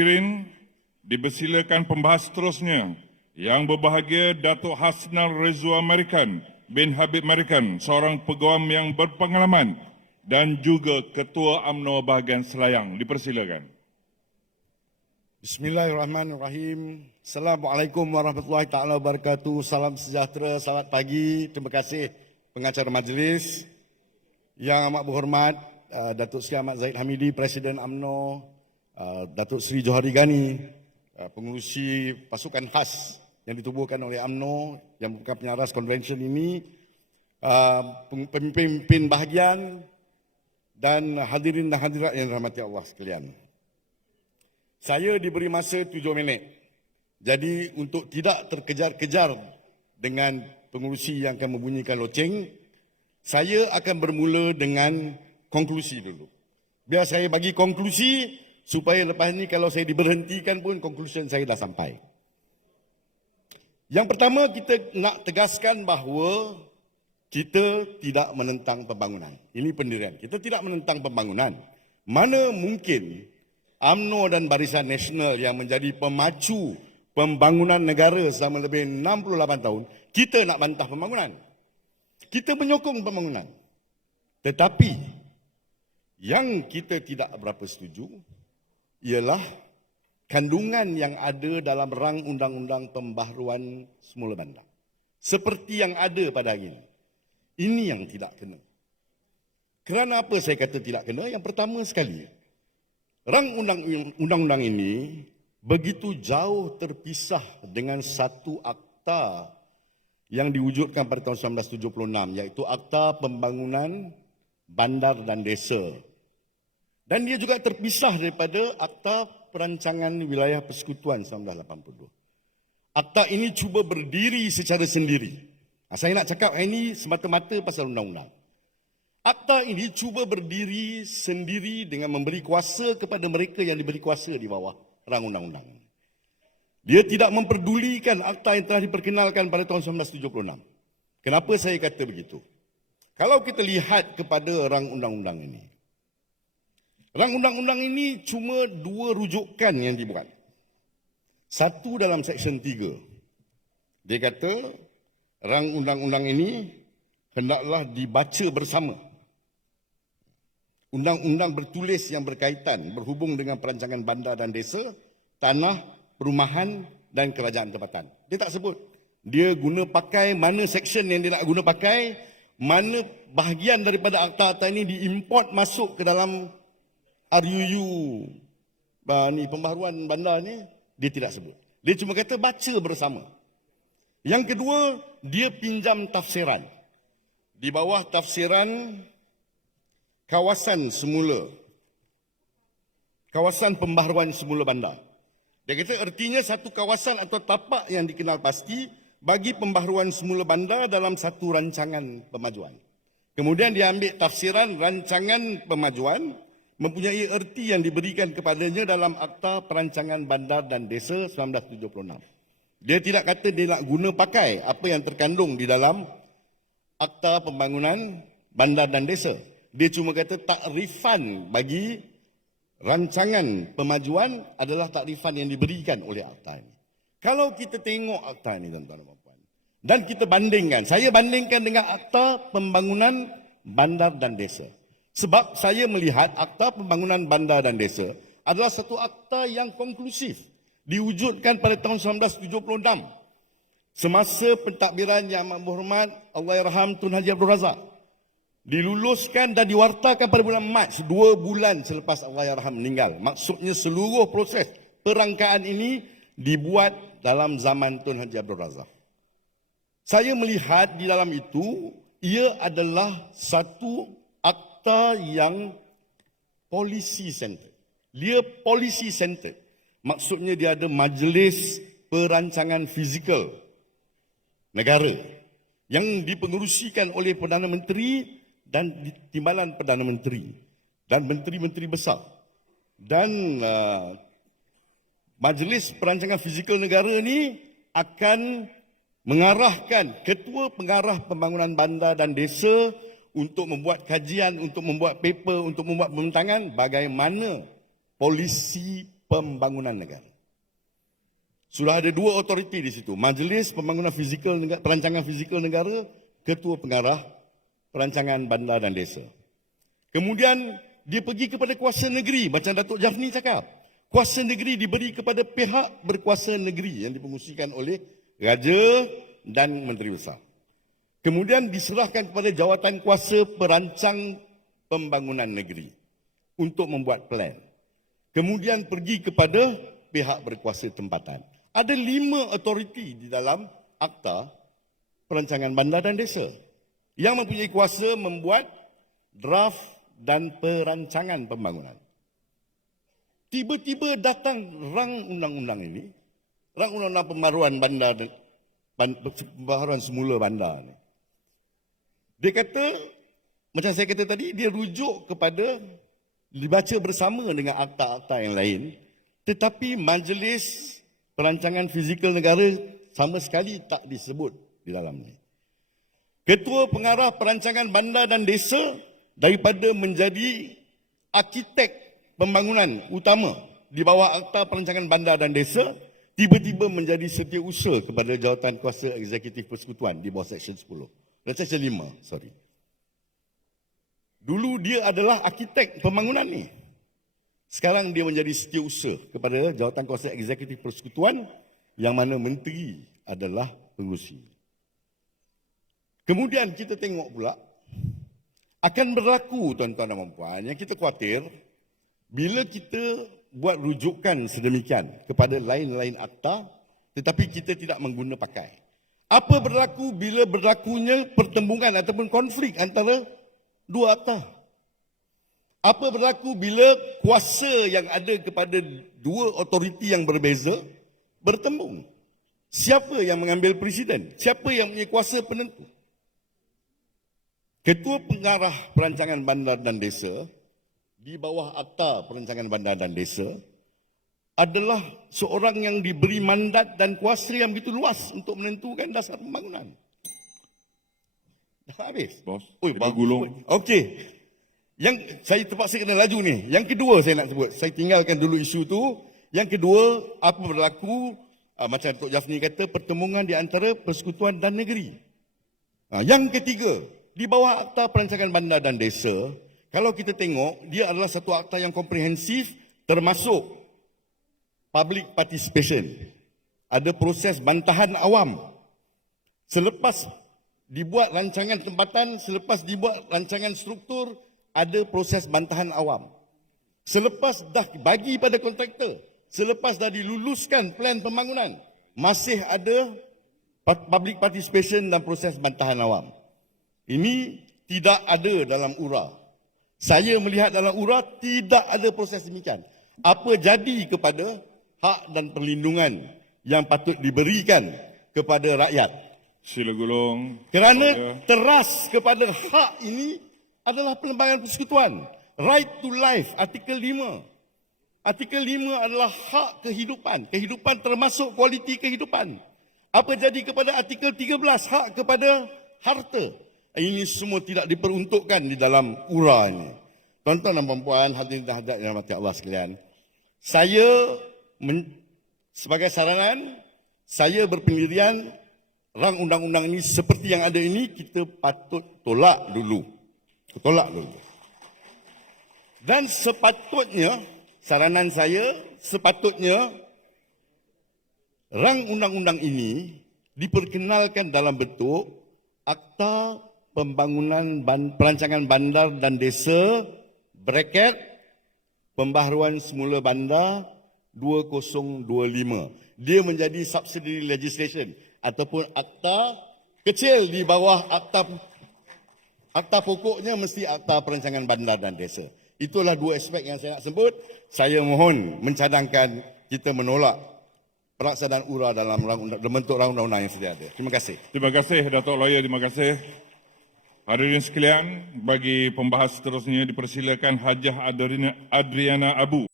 Hadirin, dipersilakan pembahas seterusnya yang berbahagia Datuk Hasnal Rezwa Marikan bin Habib Marikan, seorang pegawai yang berpengalaman dan juga Ketua UMNO bahagian Selayang. Dipersilakan. Bismillahirrahmanirrahim. Assalamualaikum warahmatullahi taala wabarakatuh. Salam sejahtera, selamat pagi. Terima kasih pengacara majlis. Yang amat berhormat uh, Datuk Seri Ahmad Zaid Hamidi, Presiden AMNO, uh, Datuk Seri Johari Gani, uh, pengurusi pasukan khas yang ditubuhkan oleh AMNO yang merupakan penyaras konvensyen ini, uh, pemimpin bahagian dan hadirin dan hadirat yang dirahmati Allah sekalian. Saya diberi masa tujuh minit. Jadi untuk tidak terkejar-kejar dengan pengurusi yang akan membunyikan loceng, saya akan bermula dengan konklusi dulu. Biar saya bagi konklusi supaya lepas ni kalau saya diberhentikan pun konklusi saya dah sampai. Yang pertama kita nak tegaskan bahawa kita tidak menentang pembangunan. Ini pendirian. Kita tidak menentang pembangunan. Mana mungkin AMNO dan Barisan Nasional yang menjadi pemacu pembangunan negara selama lebih 68 tahun, kita nak bantah pembangunan. Kita menyokong pembangunan. Tetapi yang kita tidak berapa setuju ialah kandungan yang ada dalam rang undang-undang pembaharuan semula bandar. Seperti yang ada pada hari ini. Ini yang tidak kena. Kerana apa saya kata tidak kena? Yang pertama sekali, Rang undang-undang ini begitu jauh terpisah dengan satu akta yang diwujudkan pada tahun 1976 iaitu Akta Pembangunan Bandar dan Desa. Dan dia juga terpisah daripada Akta Perancangan Wilayah Persekutuan 1982. Akta ini cuba berdiri secara sendiri. Saya nak cakap ini semata-mata pasal undang-undang. Akta ini cuba berdiri sendiri dengan memberi kuasa kepada mereka yang diberi kuasa di bawah rang undang-undang. Dia tidak memperdulikan akta yang telah diperkenalkan pada tahun 1976. Kenapa saya kata begitu? Kalau kita lihat kepada rang undang-undang ini. Rang undang-undang ini cuma dua rujukan yang dibuat. Satu dalam Seksyen 3. Dia kata rang undang-undang ini hendaklah dibaca bersama undang-undang bertulis yang berkaitan berhubung dengan perancangan bandar dan desa, tanah, perumahan dan kerajaan tempatan. Dia tak sebut. Dia guna pakai mana section yang dia nak guna pakai, mana bahagian daripada akta-akta ini diimport masuk ke dalam RUU bah, ni pembaharuan bandar ni, dia tidak sebut. Dia cuma kata baca bersama. Yang kedua, dia pinjam tafsiran. Di bawah tafsiran kawasan semula kawasan pembaharuan semula bandar. Dia kata artinya satu kawasan atau tapak yang dikenal pasti bagi pembaharuan semula bandar dalam satu rancangan pemajuan. Kemudian dia ambil tafsiran rancangan pemajuan mempunyai erti yang diberikan kepadanya dalam Akta Perancangan Bandar dan Desa 1976. Dia tidak kata dia nak guna pakai apa yang terkandung di dalam Akta Pembangunan Bandar dan Desa. Dia cuma kata takrifan bagi rancangan pemajuan adalah takrifan yang diberikan oleh akta ini. Kalau kita tengok akta ini tuan-tuan dan puan dan kita bandingkan, saya bandingkan dengan akta pembangunan bandar dan desa. Sebab saya melihat akta pembangunan bandar dan desa adalah satu akta yang konklusif diwujudkan pada tahun 1976 semasa pentadbiran yang amat berhormat Allahyarham Tun Haji Abdul Razak diluluskan dan diwartakan pada bulan Mac dua bulan selepas Allahyarham meninggal. Maksudnya seluruh proses perangkaan ini dibuat dalam zaman Tun Haji Abdul Razak. Saya melihat di dalam itu ia adalah satu akta yang policy centered. Dia policy centered. Maksudnya dia ada majlis perancangan fizikal negara yang dipengerusikan oleh Perdana Menteri dan timbalan Perdana Menteri dan menteri-menteri besar dan uh, Majlis Perancangan Fizikal Negara ini akan mengarahkan ketua pengarah pembangunan bandar dan desa untuk membuat kajian, untuk membuat paper, untuk membuat pembentangan bagaimana polisi pembangunan negara. Sudah ada dua otoriti di situ. Majlis Pembangunan Fizikal Negara, Perancangan Fizikal Negara, Ketua Pengarah Perancangan Bandar dan Desa. Kemudian dia pergi kepada kuasa negeri macam Datuk Jafni cakap. Kuasa negeri diberi kepada pihak berkuasa negeri yang dipengusikan oleh raja dan menteri besar. Kemudian diserahkan kepada jawatan kuasa perancang pembangunan negeri untuk membuat plan. Kemudian pergi kepada pihak berkuasa tempatan. Ada lima otoriti di dalam akta perancangan bandar dan desa yang mempunyai kuasa membuat draft dan perancangan pembangunan. Tiba-tiba datang rang undang-undang ini, rang undang-undang pembaruan bandar dan pembaharuan semula bandar ni. Dia kata, macam saya kata tadi, dia rujuk kepada dibaca bersama dengan akta-akta yang lain, tetapi majlis perancangan fizikal negara sama sekali tak disebut di dalamnya. Ketua pengarah perancangan bandar dan desa daripada menjadi arkitek pembangunan utama di bawah Akta Perancangan Bandar dan Desa tiba-tiba menjadi setiausaha kepada jawatan kuasa eksekutif persekutuan di bawah Seksyen 10. Dan Seksyen 5, sorry. Dulu dia adalah arkitek pembangunan ni. Sekarang dia menjadi setiausaha kepada jawatan kuasa eksekutif persekutuan yang mana menteri adalah pengurusi. Kemudian kita tengok pula akan berlaku tuan-tuan dan puan yang kita khawatir bila kita buat rujukan sedemikian kepada lain-lain akta tetapi kita tidak mengguna pakai. Apa berlaku bila berlakunya pertembungan ataupun konflik antara dua akta? Apa berlaku bila kuasa yang ada kepada dua otoriti yang berbeza bertembung? Siapa yang mengambil presiden? Siapa yang punya kuasa penentu? Ketua Pengarah Perancangan Bandar dan Desa di bawah Akta Perancangan Bandar dan Desa adalah seorang yang diberi mandat dan kuasa yang begitu luas untuk menentukan dasar pembangunan. Dah habis? Bos, Oi, bagus. gulung. Okey. Yang saya terpaksa kena laju ni. Yang kedua saya nak sebut. Saya tinggalkan dulu isu tu. Yang kedua, apa berlaku uh, macam Tok Jafni kata pertemuan di antara persekutuan dan negeri. Ha, yang ketiga, di bawah Akta Perancangan Bandar dan Desa, kalau kita tengok, dia adalah satu akta yang komprehensif termasuk public participation. Ada proses bantahan awam. Selepas dibuat rancangan tempatan, selepas dibuat rancangan struktur, ada proses bantahan awam. Selepas dah bagi pada kontraktor, selepas dah diluluskan plan pembangunan, masih ada public participation dan proses bantahan awam. Ini tidak ada dalam URA. Saya melihat dalam URA tidak ada proses demikian. Apa jadi kepada hak dan perlindungan yang patut diberikan kepada rakyat? Sila gulung. Kerana teras kepada hak ini adalah pelembagaan persekutuan. Right to life, artikel 5. Artikel 5 adalah hak kehidupan. Kehidupan termasuk kualiti kehidupan. Apa jadi kepada artikel 13, hak kepada harta. Ini semua tidak diperuntukkan di dalam URA ini. Tuan-tuan dan puan hadirin dan hadirat yang dirahmati Allah sekalian. Saya men, sebagai saranan, saya berpendirian rang undang-undang ini seperti yang ada ini kita patut tolak dulu. Tolak dulu. Dan sepatutnya saranan saya sepatutnya rang undang-undang ini diperkenalkan dalam bentuk Akta Pembangunan ban, Perancangan Bandar dan Desa bracket Pembaharuan Semula Bandar 2025. Dia menjadi subsidiary legislation ataupun akta kecil di bawah akta akta pokoknya mesti akta perancangan bandar dan desa. Itulah dua aspek yang saya nak sebut. Saya mohon mencadangkan kita menolak pelaksanaan URA dalam bentuk undang-undang yang sedia ada. Terima kasih. Terima kasih Datuk Lawyer, terima kasih. Hadirin sekalian, bagi pembahas seterusnya dipersilakan Hajah Adriana, Abu.